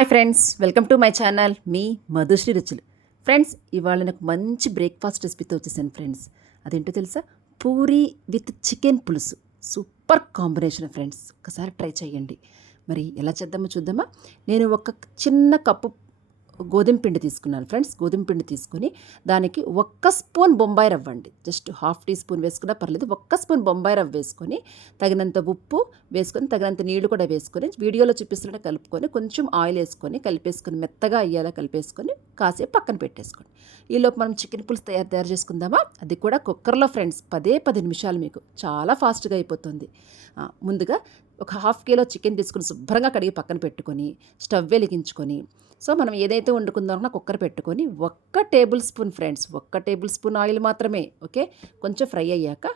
Hi friends, welcome to my channel మీ మధుశ్రీ రుచులు. Friends, ఇవాళ నాకు మంచి బ్రేక్ఫాస్ట్ రెసిపీతో వచ్చేసాను ఫ్రెండ్స్. అదేంటో తెలుసా? పూరీ విత్ చికెన్ పులుసు. Super combination friends. ఒకసారి ట్రై చేయండి. మరి ఎలా చేద్దామో చూద్దామా? నేను ఒక చిన్న కప్పు గోధుమ పిండి తీసుకున్నాను ఫ్రెండ్స్. గోధుమ పిండి తీసుకొని దానికి 1 స్పూన్ బొంబాయి రవ్వ అండి, జస్ట్ ½ టీ స్పూన్ వేసుకున్నా పర్లేదు. 1 స్పూన్ బొంబాయి రవ్వ వేసుకొని తగినంత ఉప్పు వేసుకొని తగినంత నీళ్లు కూడా వేసుకొని వీడియోలో చూపిస్తున్నట్టు కలుపుకొని కొంచెం ఆయిల్ వేసుకొని కలిపేసుకొని మెత్తగా అయ్యేలా కలిపేసుకొని కాసేపు పక్కన పెట్టేసుకోండి. ఈలోపు మనం చికెన్ పులుసు తయారు చేసుకుందామా? అది కూడా కుక్కర్లో ఫ్రెండ్స్. 10 నిమిషాలు, మీకు చాలా ఫాస్ట్గా అయిపోతుంది. ముందుగా ఒక ½ కిలో చికెన్ తీసుకుని శుభ్రంగా కడిగి పక్కన పెట్టుకొని స్టవ్ వెలిగించుకొని, సో మనం ఏదైతే వండుకుందామో కుక్కర్ పెట్టుకొని 1 table spoon friends, 1 table spoon oil మాత్రమే. ఓకే, కొంచెం ఫ్రై అయ్యాక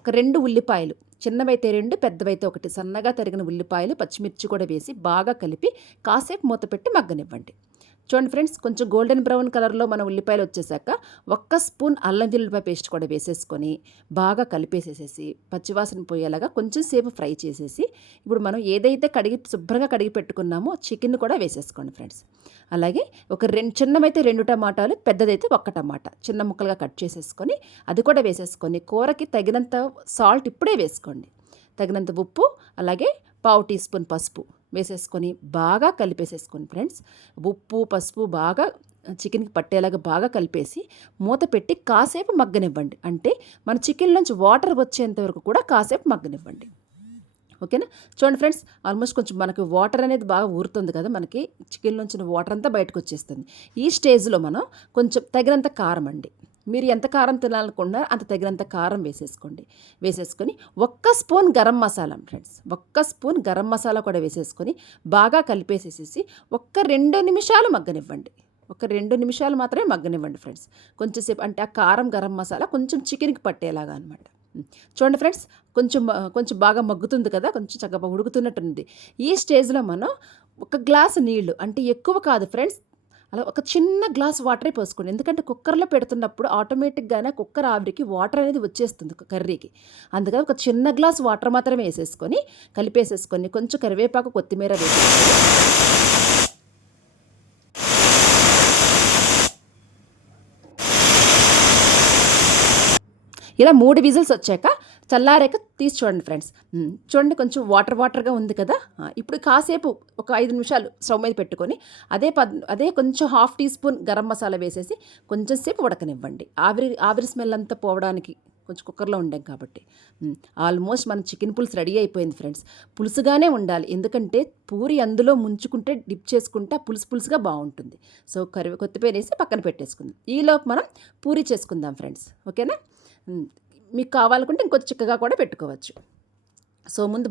ఒక 2 ఉల్లిపాయలు, చిన్నవైతే 2, పెద్దవైతే 1 సన్నగా తరిగిన ఉల్లిపాయలు, పచ్చిమిర్చి కూడా వేసి బాగా కలిపి కాసేపు మూత పెట్టి మగ్గనివ్వండి. చూడండి ఫ్రెండ్స్, కొంచెం గోల్డెన్ బ్రౌన్ కలర్లో మన ఉల్లిపాయలు వచ్చేసాక 1 స్పూన్ అల్లం వెల్లుల్లిపాయ పేస్ట్ కూడా వేసేసుకొని బాగా కలిపేసేసేసి పచ్చివాసన పోయేలాగా కొంచెం సేపు ఫ్రై చేసేసి, ఇప్పుడు మనం ఏదైతే శుభ్రంగా కడిగి పెట్టుకున్నామో చికెన్ కూడా వేసేసుకోండి ఫ్రెండ్స్. అలాగే ఒక చిన్నవైతే 2 టమాటాలు, పెద్దదైతే 1 టమాటా చిన్న ముక్కలుగా కట్ చేసేసుకొని అది కూడా వేసేసుకొని కూరకి తగినంత సాల్ట్ ఇప్పుడే వేసుకోండి, తగినంత ఉప్పు, అలాగే ½ టీ స్పూన్ పసుపు వేసేసుకొని బాగా కలిపేసేసుకోండి ఫ్రెండ్స్. ఉప్పు పసుపు బాగా చికెన్కి పట్టేలాగా బాగా కలిపేసి మూత పెట్టి కాసేపు మగ్గనివ్వండి. అంటే మన చికెన్ నుంచి వాటర్ వచ్చేంత వరకు కూడా కాసేపు మగ్గనివ్వండి. ఓకేనా? చూడండి ఫ్రెండ్స్, ఆల్మోస్ట్ కొంచెం మనకి వాటర్ అనేది బాగా ఊరుతుంది కదా, మనకి చికెన్ నుంచి వాటర్ అంతా బయటకు వచ్చేస్తుంది. ఈ స్టేజ్లో మనం కొంచెం తగినంత కారం అండి, మీరు ఎంత కారం తినాలనుకున్నారో అంత తగినంత కారం వేసేసుకొని 1 spoon garam masala friends, 1 spoon garam masala కూడా వేసేసుకొని బాగా కలిపేసేసి 2 నిమిషాలు మగ్గనివ్వండి. 2 నిమిషాలు మాత్రమే మగ్గనివ్వండి ఫ్రెండ్స్. కొంచెంసేపు అంటే ఆ కారం గరం మసాలా కొంచెం చికెన్కి పట్టేలాగా అనమాట. చూడండి ఫ్రెండ్స్, కొంచెం బాగా మగ్గుతుంది కదా, కొంచెం చక్కగా ఉడుకుతున్నట్టుంది. ఈ స్టేజ్లో మనం 1 గ్లాసు నీళ్లు, అంటే ఎక్కువ కాదు ఫ్రెండ్స్, అలా ఒక చిన్న గ్లాస్ వాటరే పోసుకోండి. ఎందుకంటే కుక్కర్లో పెడుతున్నప్పుడు ఆటోమేటిక్గానే కుక్కర్ ఆవిరికి వాటర్ అనేది వచ్చేస్తుంది కర్రీకి. అందుకని ఒక చిన్న గ్లాస్ వాటర్ మాత్రమే వేసేసుకొని కలిపేసేసుకొని కొంచెం కరివేపాకు కొత్తిమీర వేసేసుకొని ఇలా 3 విజిల్స్ వచ్చాక చల్లారాక తీసి చూడండి ఫ్రెండ్స్. చూడండి, కొంచెం వాటర్గా ఉంది కదా. ఇప్పుడు కాసేపు ఒక 5 నిమిషాలు స్టవ్ మీద పెట్టుకొని అదే కొంచెం ½ టీ స్పూన్ గరం మసాలా వేసేసి కొంచెం సేపు ఉడకనివ్వండి. ఆవిరి స్మెల్ అంతా పోవడానికి, కొంచెం కుక్కర్లో ఉండాం కాబట్టి. ఆల్మోస్ట్ మన చికెన్ పులుసు రెడీ అయిపోయింది ఫ్రెండ్స్. పులుసుగానే ఉండాలి, ఎందుకంటే పూరి అందులో ముంచుకుంటే డిప్ చేసుకుంటే పులుసుగా బాగుంటుంది. సో కొత్తిమీర వేసి పక్కన పెట్టేసుకుందాం. ఈలోపు మనం పూరి చేసుకుందాం ఫ్రెండ్స్. ఓకేనా? మీకు కావాలనుకుంటే ఇంకొంచెం చిక్కగా కూడా పెట్టుకోవచ్చు. సో ముందు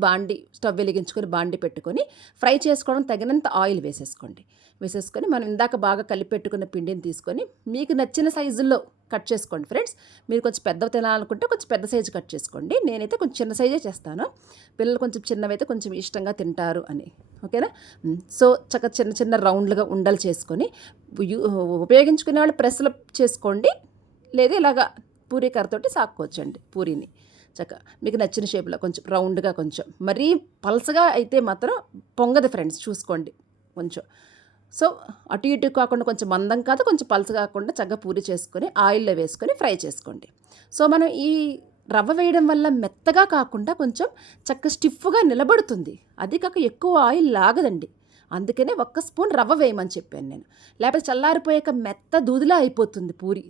స్టవ్ వెలిగించుకొని బాండి పెట్టుకొని ఫ్రై చేసుకోవడం తగినంత ఆయిల్ వేసేసుకొని మనం ఇందాక బాగా కలిపి పెట్టుకున్న పిండిని తీసుకొని మీకు నచ్చిన సైజుల్లో కట్ చేసుకోండి ఫ్రెండ్స్. మీరు కొంచెం పెద్దవి తినాలనుకుంటే కొంచెం పెద్ద సైజు కట్ చేసుకోండి. నేనైతే కొంచెం చిన్న సైజే చేస్తాను, పిల్లలు కొంచెం చిన్నవైతే కొంచెం ఇష్టంగా తింటారు అని. ఓకేనా? సో చక్కగా చిన్న రౌండ్లుగా ఉండలు చేసుకొని ఉపయోగించుకునే వాళ్ళు ప్రెస్లో చేసుకోండి, లేదా ఇలాగా పూరీ కర్రతోటి సాక్కోవచ్చండి. పూరీని మీకు నచ్చిన షేప్లో కొంచెం రౌండ్గా, కొంచెం మరీ పలసగా అయితే మాత్రం పొంగదు ఫ్రెండ్స్, చూసుకోండి కొంచెం. సో అటు ఇటు కాకుండా కొంచెం మందం కాదు, కొంచెం పలస కాకుండా చక్కగా పూరీ చేసుకొని ఆయిల్లో వేసుకొని ఫ్రై చేసుకోండి. సో మనం ఈ రవ్వ వేయడం వల్ల మెత్తగా కాకుండా కొంచెం చక్కగా స్టిఫ్గా నిలబడుతుంది. అది కాక ఎక్కువ ఆయిల్ లాగదండి, అందుకనే 1 స్పూన్ రవ్వ వేయమని చెప్పాను నేను. లేకపోతే చల్లారిపోయాక దూదిలా అయిపోతుంది పూరి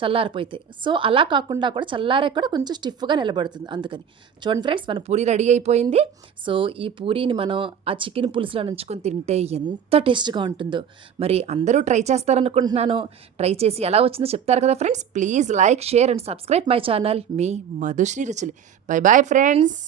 చల్లారిపోతే. సో అలా కాకుండా కూడా చల్లారాక కూడా కొంచెం స్టిఫ్గా నిలబడుతుంది. అందుకని చూడండి ఫ్రెండ్స్, మన పూరి రెడీ అయిపోయింది. సో ఈ పూరీని మనం ఆ చికెన్ పులుసులో నంచుకొని తింటే ఎంత టేస్ట్గా ఉంటుందో మరి అందరూ ట్రై చేస్తారనుకుంటున్నాను. ట్రై చేసి ఎలా వచ్చిందో చెప్తారు కదా friends. Please like, share and subscribe my channel మీ మధుశ్రీ రుచులు. Bye bye friends.